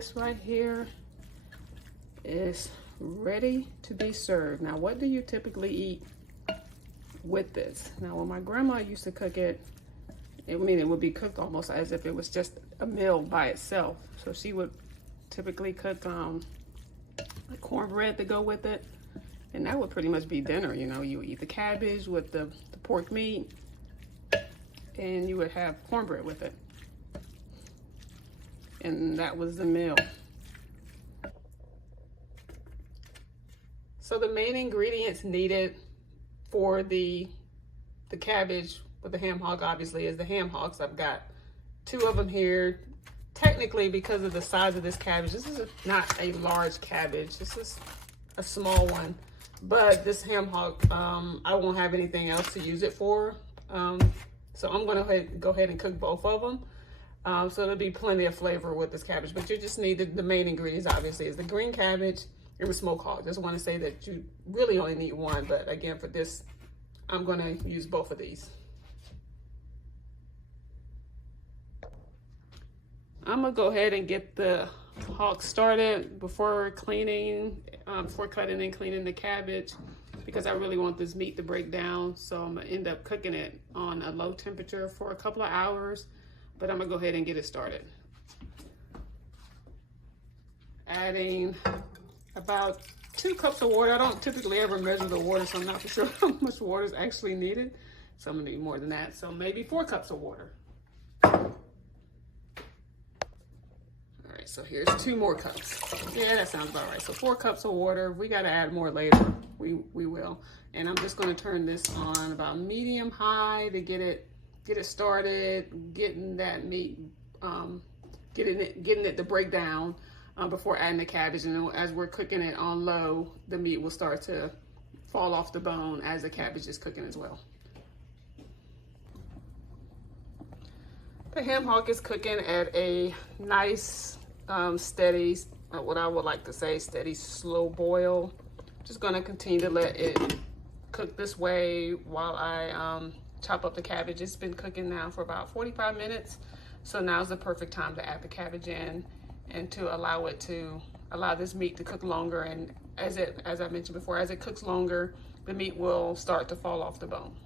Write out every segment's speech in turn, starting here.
this right here is ready to be served. Now, what do you typically eat with this? Now, when my grandma used to cook it, it would be cooked almost as if it was just a meal by itself. So she would typically cook cornbread to go with it, and that would pretty much be dinner. You know, you eat the cabbage with the pork meat, and you would have cornbread with it, and that was the meal. So the main ingredients needed for the cabbage with the ham hock, obviously, is the ham hocks. I've got 2 of them here. Technically, because of the size of this cabbage, this is not a large cabbage. This is a small one. But this ham hock, I won't have anything else to use it for. So I'm gonna go ahead and cook both of them. So there'll be plenty of flavor with this cabbage. But you just need the main ingredients, obviously, is the green cabbage and the smoked hog. Just want to say that you really only need one. But again, for this, I'm gonna use both of these. I'm gonna go ahead and get the hog started before cleaning, before cutting and cleaning the cabbage, because I really want this meat to break down. So I'm gonna end up cooking it on a low temperature for a couple of hours, but I'm gonna go ahead and get it started. Adding about 2 cups of water. I don't typically ever measure the water, so I'm not for sure how much water is actually needed. So I'm gonna need more than that. So maybe 4 cups of water. So here's 2 more cups. Yeah, that sounds about right. So 4 cups of water. We got to add more later. We will. And I'm just going to turn this on about medium high to get it started, getting that meat, getting it to break down before adding the cabbage. And as we're cooking it on low, the meat will start to fall off the bone as the cabbage is cooking as well. The ham hock is cooking at a nice steady, what I would like to say, steady slow boil. Just gonna continue to let it cook this way while I chop up the cabbage. It's been cooking now for about 45 minutes. So now's the perfect time to add the cabbage in and to allow this meat to cook longer. And as I mentioned before, as it cooks longer, the meat will start to fall off the bone.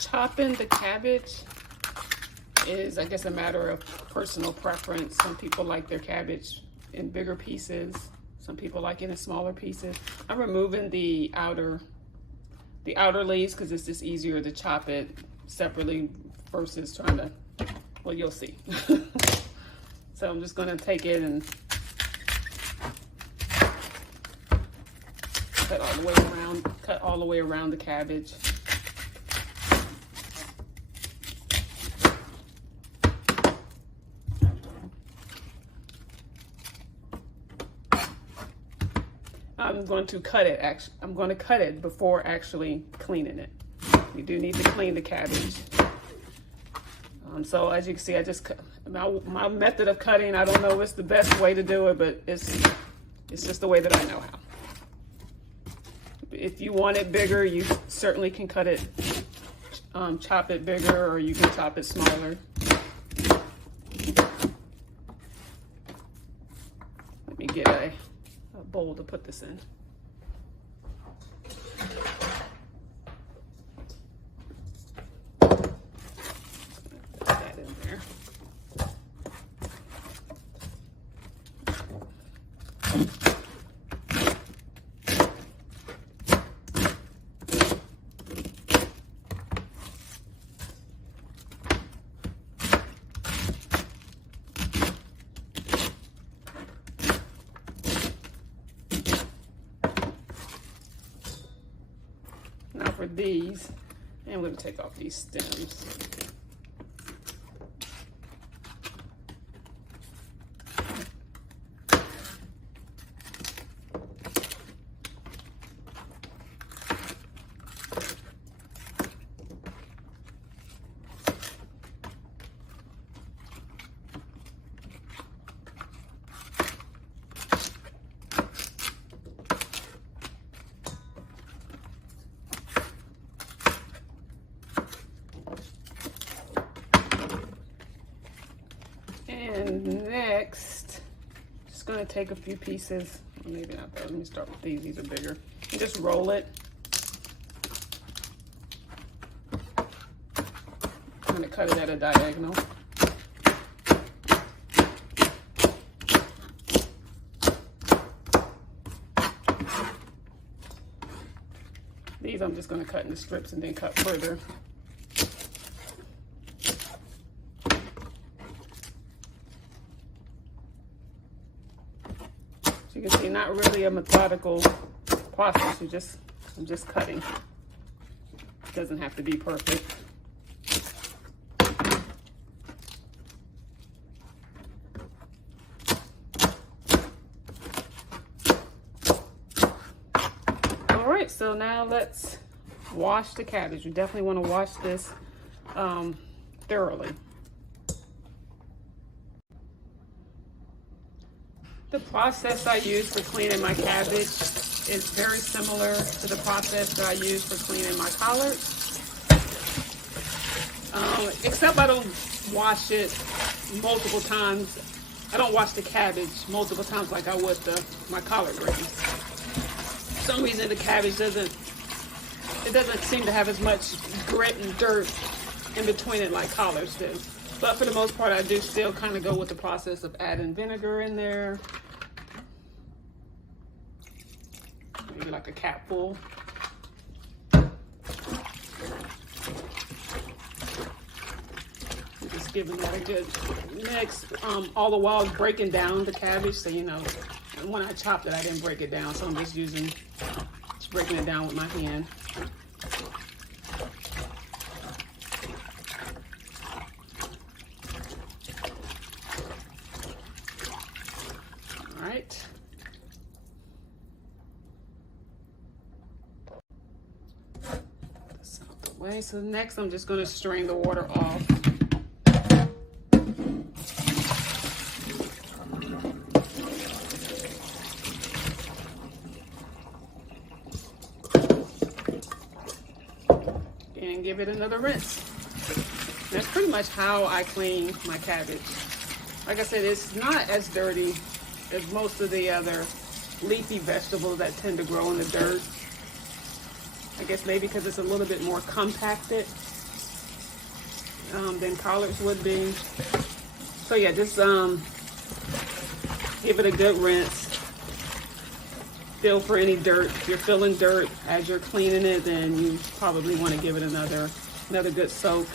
Chopping the cabbage is, I guess, a matter of personal preference. Some people like their cabbage in bigger pieces. Some people like it in smaller pieces. I'm removing the outer leaves because it's just easier to chop it separately versus trying to, well, you'll see. So I'm just gonna take it and cut all the way around the cabbage. I'm going to cut it before actually cleaning it. You do need to clean the cabbage. So as you can see, I just cut. My method of cutting, I don't know if it's the best way to do it, but it's just the way that I know how. If you want it bigger, you certainly can cut it, chop it bigger, or you can chop it smaller. Let me get a bowl to put this in. Put that in there. Now for these, and I'm going to take off these stems. And next, just gonna take a few pieces, or maybe not those. Let me start with these are bigger. And just roll it. I'm gonna cut it at a diagonal. These I'm just gonna cut into strips and then cut further. So you can see, not really a methodical process. I'm just cutting. It doesn't have to be perfect. All right, so now let's wash the cabbage. You definitely want to wash this thoroughly. The process I use for cleaning my cabbage is very similar to the process that I use for cleaning my collards. Except I don't wash it multiple times. I don't wash the cabbage multiple times like I would my collard greens. For some reason the cabbage doesn't seem to have as much grit and dirt in between it like collards do. But for the most part, I do still kind of go with the process of adding vinegar in there. Maybe like a capful. Just giving that a good mix. All the while breaking down the cabbage, so you know, when I chopped it, I didn't break it down, so I'm just breaking it down with my hand. All right. This out the way. So next, I'm just going to strain the water off. And give it another rinse. That's pretty much how I clean my cabbage. Like I said, it's not as dirty as most of the other leafy vegetables that tend to grow in the dirt. I guess maybe because it's a little bit more compacted than collards would be. So yeah, just give it a good rinse. Feel for any dirt. If you're feeling dirt as you're cleaning it, then you probably want to give it another good soak.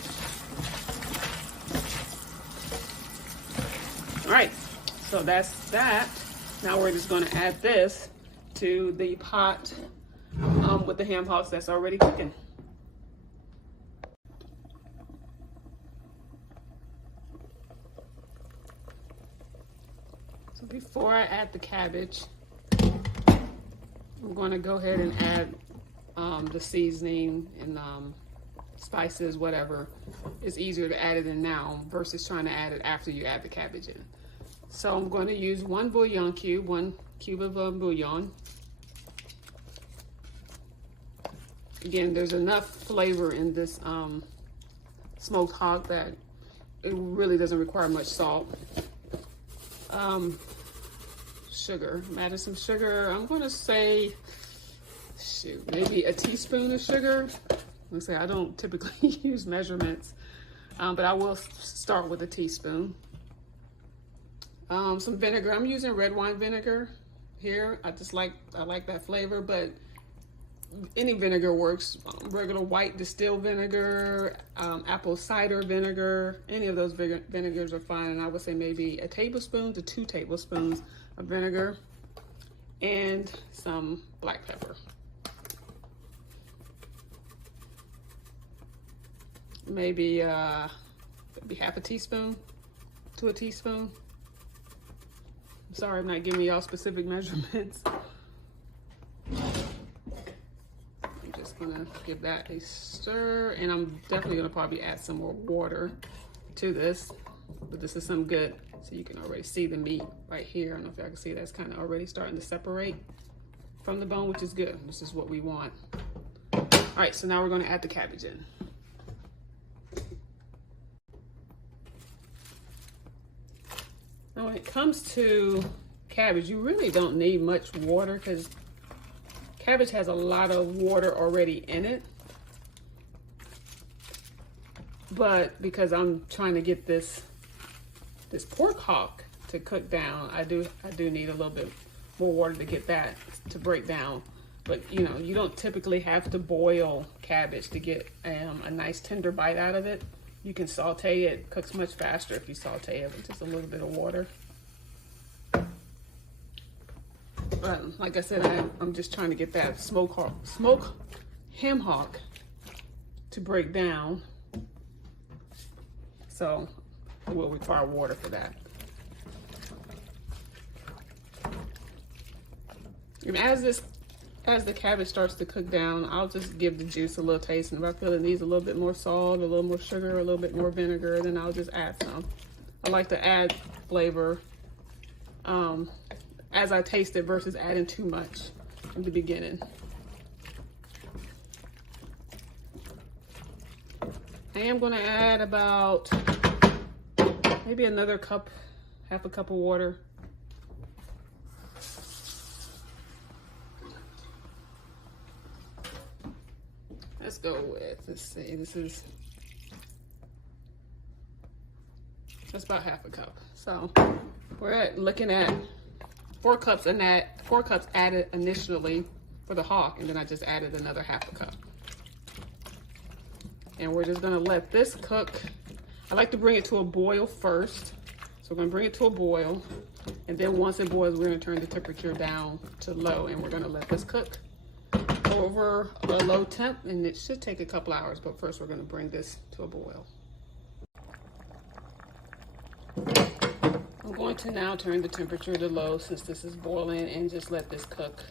All right, so that's that. Now we're just going to add this to the pot with the ham hocks that's already cooking. So before I add the cabbage, I'm going to go ahead and add the seasoning and spices, whatever. It's easier to add it in now versus trying to add it after you add the cabbage in. So I'm going to use one cube of bouillon. Again, there's enough flavor in this smoked hog that it really doesn't require much salt. Sugar, I'm adding some sugar. I'm gonna say, maybe a teaspoon of sugar. Let's say I don't typically use measurements, but I will start with a teaspoon. Some vinegar. I'm using red wine vinegar here. I like that flavor, but any vinegar works. Regular white distilled vinegar, apple cider vinegar, any of those vinegars are fine. And I would say maybe a tablespoon to 2 tablespoons of vinegar and some black pepper. Maybe half a teaspoon to a teaspoon. I'm sorry, I'm not giving y'all specific measurements. I'm just gonna give that a stir, and I'm definitely gonna probably add some more water to this, but this is some good. So you can already see the meat right here. I don't know if y'all can see that's kind of already starting to separate from the bone, which is good. This is what we want. All right, so now we're gonna add the cabbage in. Now when it comes to cabbage, you really don't need much water because cabbage has a lot of water already in it. But because I'm trying to get this pork hock to cook down, I do need a little bit more water to get that to break down. But you know, you don't typically have to boil cabbage to get a nice tender bite out of it. You can saute it. It cooks much faster if you saute it with just a little bit of water. But like I said, I'm just trying to get that smoke ham hock to break down. So it will require water for that. And as the cabbage starts to cook down, I'll just give the juice a little taste. And if I feel it needs a little bit more salt, a little more sugar, a little bit more vinegar, then I'll just add some. I like to add flavor as I taste it versus adding too much in the beginning. I am going to add about maybe another cup, half a cup of water. Let's go with, let's see, that's about half a cup. So we're looking at 4 cups and that 4 cups added initially for the hock, and then I just added another half a cup. And we're just gonna let this cook. I like to bring it to a boil first. So we're gonna bring it to a boil, and then once it boils, we're gonna turn the temperature down to low, and we're gonna let this cook over a low temp, and it should take a couple hours, but first we're gonna bring this to a boil. I'm going to now turn the temperature to low since this is boiling, and just let this cook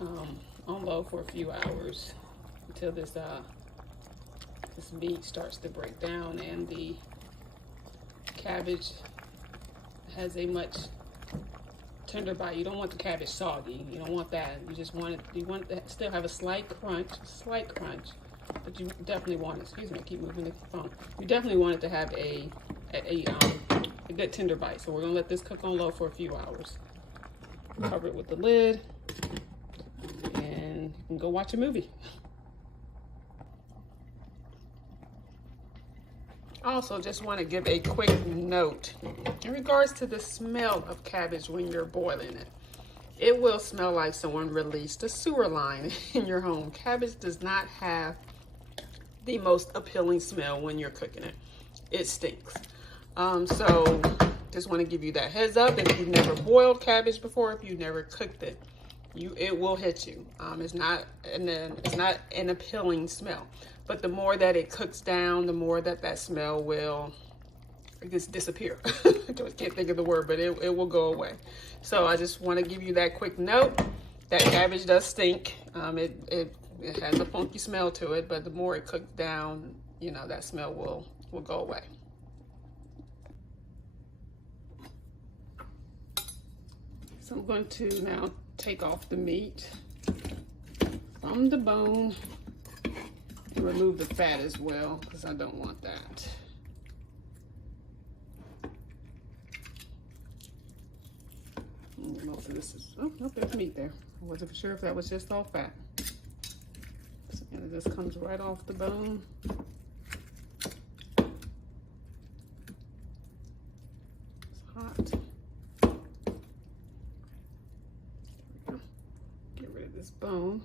on low for a few hours until this meat starts to break down and the cabbage has a much tender bite. You don't want the cabbage soggy. You don't want that. You just want it, you want to still have a slight crunch, but you definitely want it, excuse me, I keep moving the phone. You definitely want it to have a good tender bite. So we're gonna let this cook on low for a few hours. Cover it with the lid, and you can go watch a movie. I also just want to give a quick note in regards to the smell of cabbage when you're boiling it. It will smell like someone released a sewer line in your home. Cabbage does not have the most appealing smell when you're cooking it. It stinks. So just want to give you that heads up. If you've never boiled cabbage before, if you've never cooked it, it will hit you. It's not an appealing smell. But the more that it cooks down, the more that smell will just disappear. I can't think of the word, but it will go away. So I just want to give you that quick note that cabbage does stink. It has a funky smell to it, but the more it cooks down, you know, that smell will go away. So I'm going to now take off the meat from the bone and remove the fat as well, because I don't want that. Most of this is, oh, nope, there's meat there. I wasn't sure if that was just all fat. And it just comes right off the bone. It's hot. Get rid of this bone.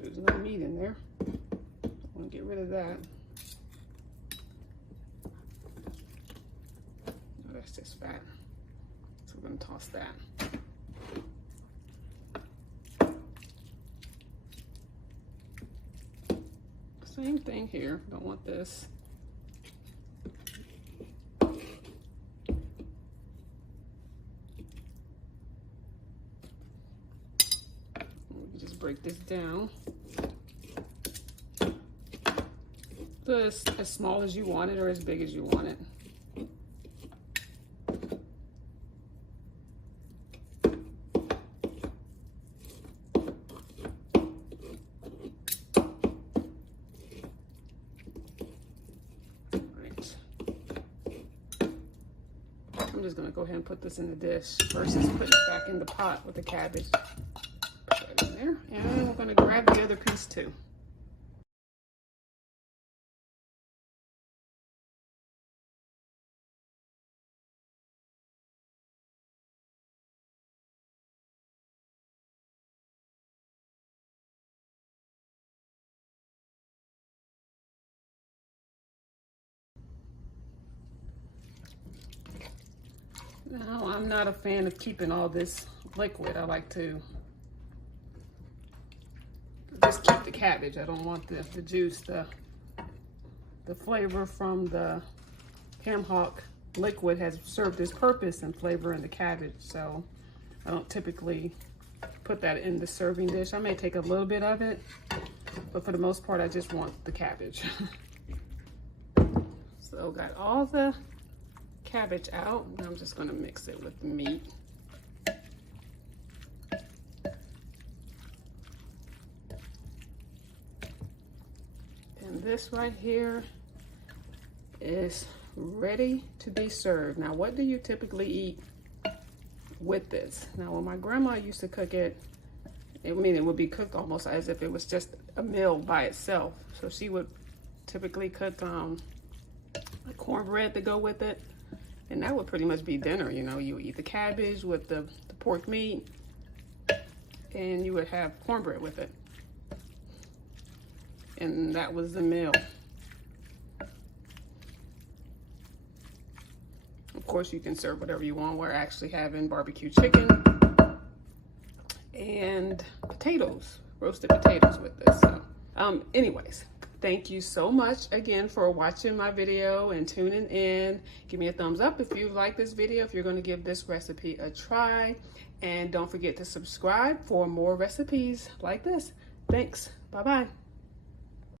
There's no meat in there. I want to get rid of that. No, that's just fat. So we're going to toss that. Same thing here. Don't want this. Just break this down. So as small as you want it or as big as you want it. I'm just gonna go ahead and put this in the dish versus putting it back in the pot with the cabbage. Put that in there, and we're gonna grab the other piece too. Now, I'm not a fan of keeping all this liquid. I like to just keep the cabbage. I don't want the juice, the flavor from the ham hock liquid has served its purpose in flavoring the cabbage. So I don't typically put that in the serving dish. I may take a little bit of it, but for the most part, I just want the cabbage. So got all the cabbage out. Now I'm just gonna mix it with the meat. And this right here is ready to be served. Now, what do you typically eat with this? Now, when my grandma used to cook it, it would be cooked almost as if it was just a meal by itself. So she would typically cook cornbread to go with it. And that would pretty much be dinner. You know, you would eat the cabbage with the pork meat, and you would have cornbread with it. And that was the meal. Of course, you can serve whatever you want. We're actually having barbecue chicken and potatoes, roasted potatoes with this. So, anyways. Thank you so much again for watching my video and tuning in. Give me a thumbs up if you like this video, if you're going to give this recipe a try. And don't forget to subscribe for more recipes like this. Thanks. Bye-bye.